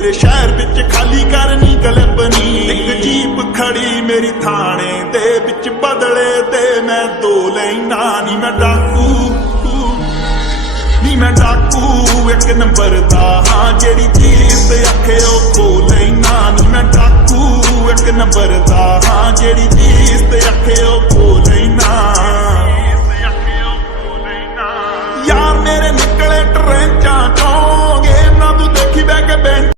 तेरे शहर विच खाली करनी गलबनी एक जीप खड़ी मेरी थाने दे विच बदले ते मैं दो लैना नी मैं डाकू एक नंबर दा हाँ जेड़ी चीज ते आखे ओ खो लैना नी मैं डाकू एक नंबर